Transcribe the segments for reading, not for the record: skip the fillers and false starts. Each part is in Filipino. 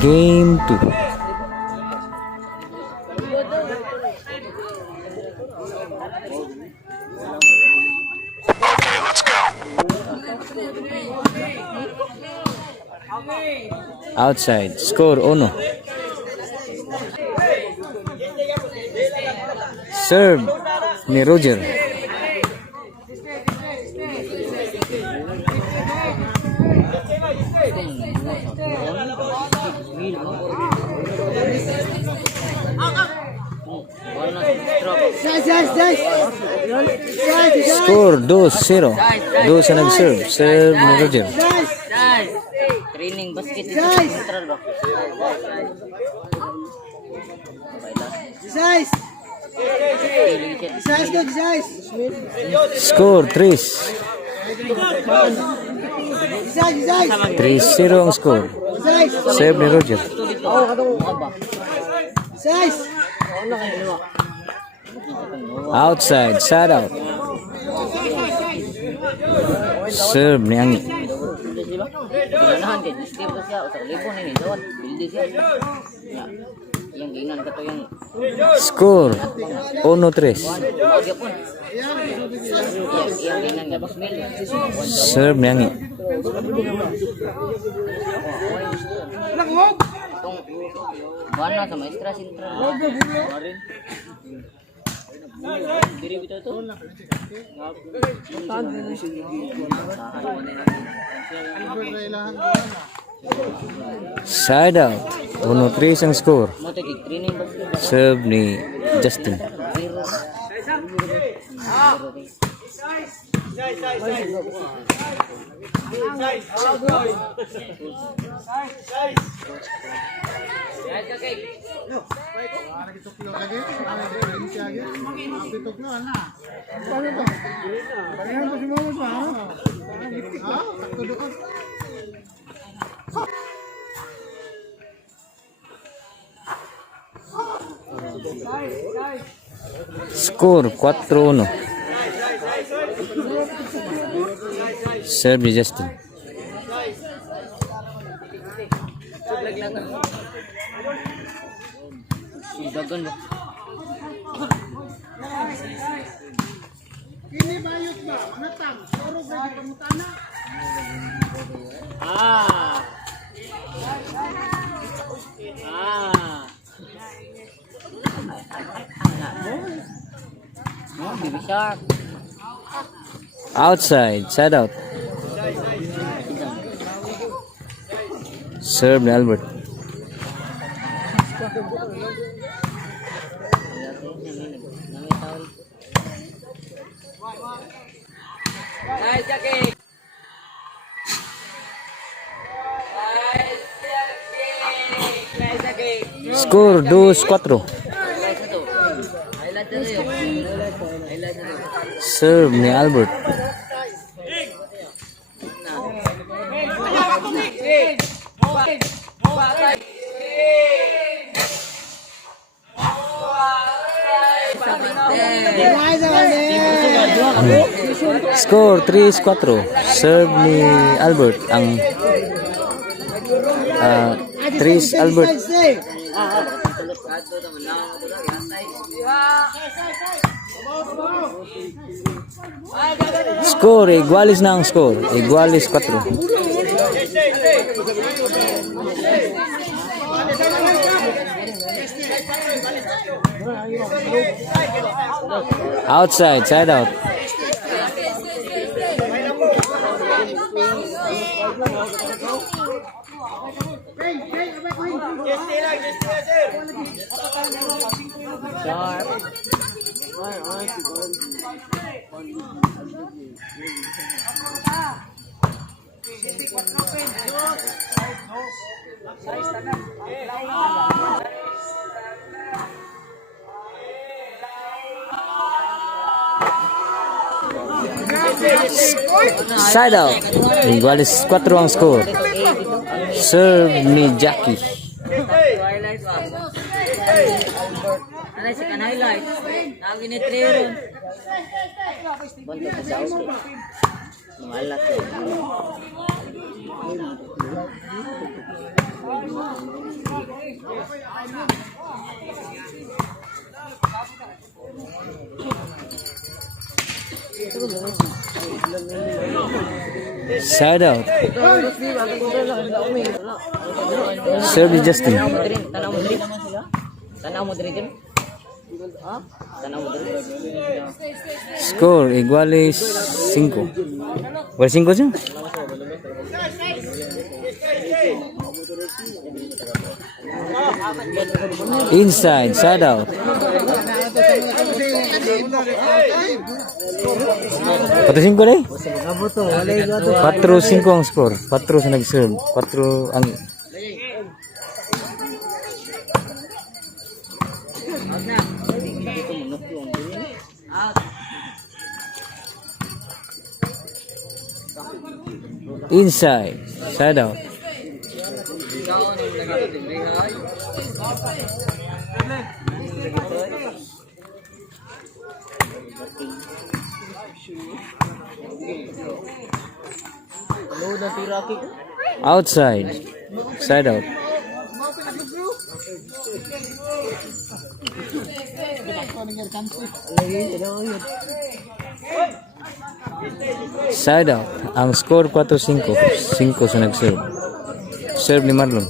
Game 2. Outside. Score 1. Serve ni Roger. Score 2-0. 2 sa nag-serve. Serve ni Roger. Training basket ito central ba? Score 3. 3-0 ang score. Serve ni Roger. Outside, side out. Serve ni Angi. Ganahan din, step ko siya, usap libon ini, dawat, bildi siya. Yang gingan ka to yung Score 1-3. audio pun. Yang gingan ka basmil. Serve ni Angi. Itong buwana sa maestra sentral. Diri bitaw to. Side out. 1-3 ang score. Mo te training basket. Serve ni Justin. Score 4-1. Serve ni Justin. Dagan ba? Ini bayut ba? Manatang. Soro ba di pamutana? Ah. Oh, baby shark. Outside, side out. Serve ni Albert. Nice, Jackie. Score 2-4. Serve ni Albert. Score 3-4. Serve ni Albert ang 3 Albert. Score, igualis na ang score. Igualis 4. Outside, side out. Side out. Igualis 4 ang score. Serve ni Jackie. Ano si kan highlight? Lagi ni Treron. Bantu ka sa okay. Malat. Side out. Serve ni Justin. Tanaw mo diri. Tanaw mo diri din. Ha? Tanaw mo diri. Score iguales 5. ¿Igual 5 siya? Inside, side out. 4-5 deh? 4-5 ang score. 4 sa nag-serve. 4 ang... Inside, side out. Outside, side out. Side out. Ang score 4-5. 5 sa nag-serve. Serve ni Marlon.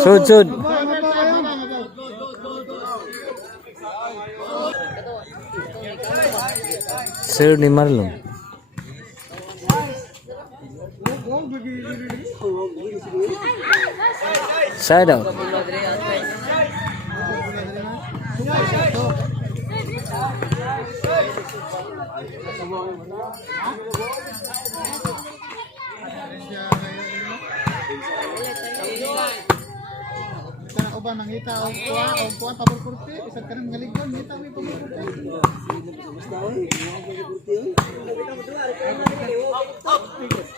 Sud. Serve ni Marlon. Side out. Kana uban mangita og kuha paborkurti isang kanang ngaligon ngita mi paborkurti.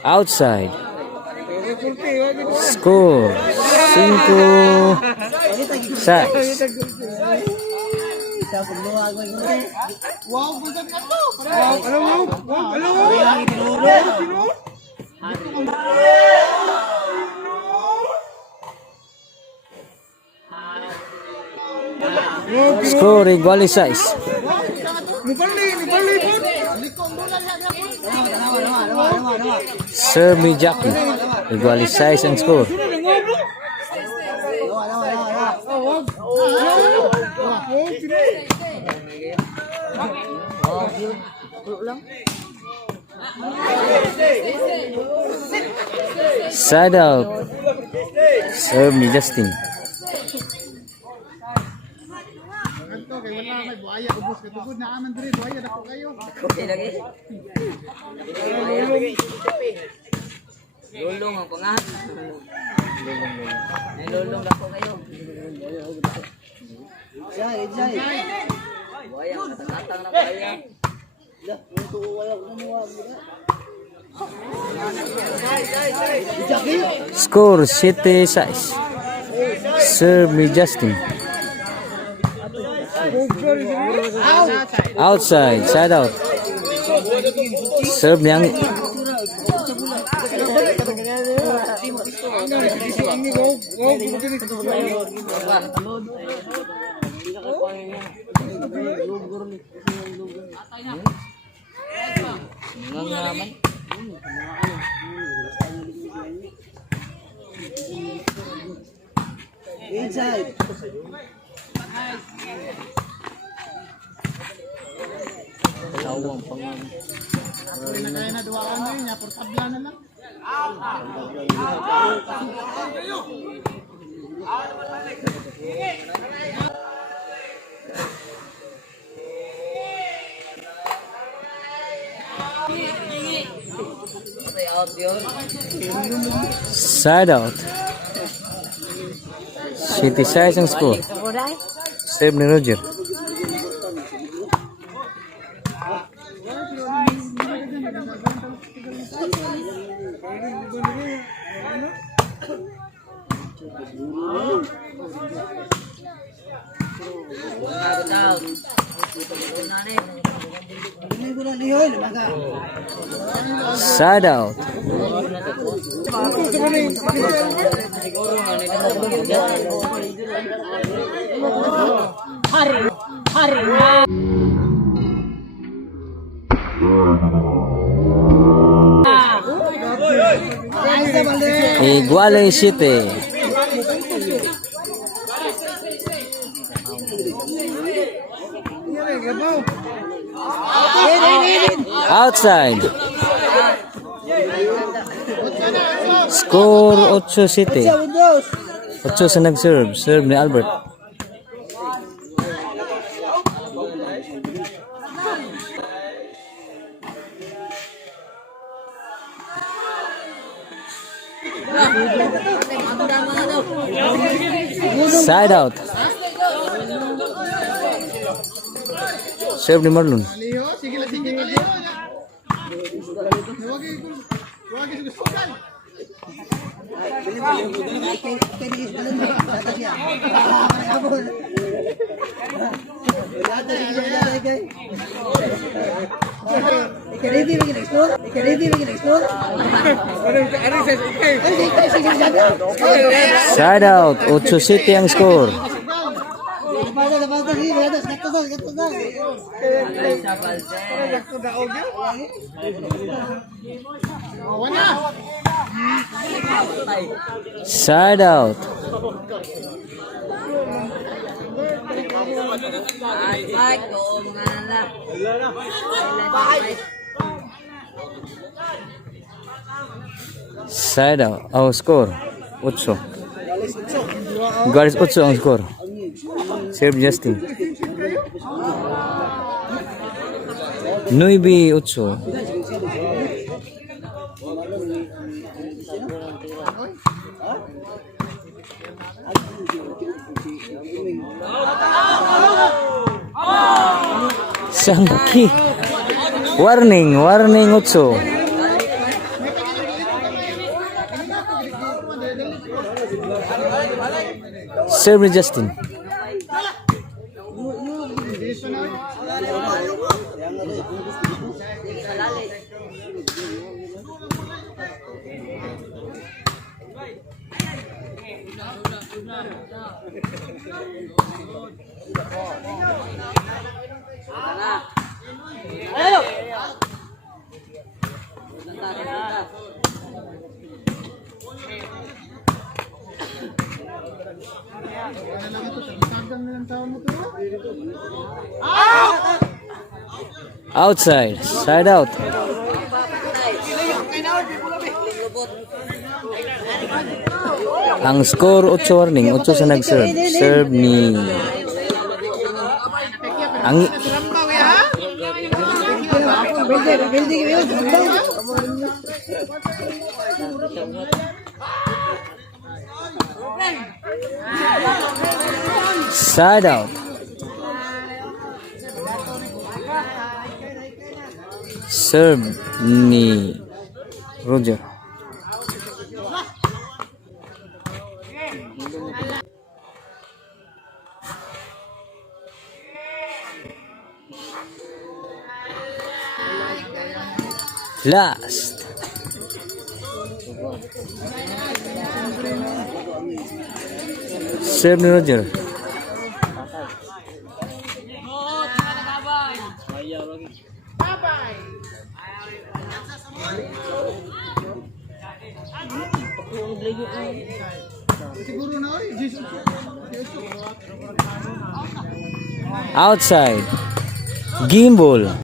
Outside. Score 5-6. Wow, bukan nga to. Wow. Score iguales 6. Serve ni Jackie. Iguales 6 ang score. Side out. Serve ni Justin. Kanto kay wala may buaya ubos ka tugod na aman diri buaya dako kayo. Okay lagi. Lulong ako nga. Ay lulong ako kayo. Jai. Buaya kata-kata na buaya. Lah, untuk buaya kumuha gila. Score 7-6. Serve ni Justin. Outside, side out. Serve yang inside. Tawang pangan. Kaya na duwaan na niya portabla na lang. side out. 7-6 ang score. Serve ni Roger. Side out. Iguales 7. Outside. Score 8-7. 8 sa nag-serve. Serve ni Albert. Side out. Serve ni Marlon. Liho, sige lang, sige lang. Huwag isusukan. Side out. 8-7 ang score. Side out. Side out. Oh, score 8. Guys, 8 ang score. Serve Justin. 9-8. Sangki. Warning, 8. Serve Justin. Outside. Side out. Ang score 8 warning. 8 sa nag-serve. Serve ni Angi. Side out. Serve ni Roger. Last. Serve ni Roger. Siguro na, Jesus. Outside. Gimbal.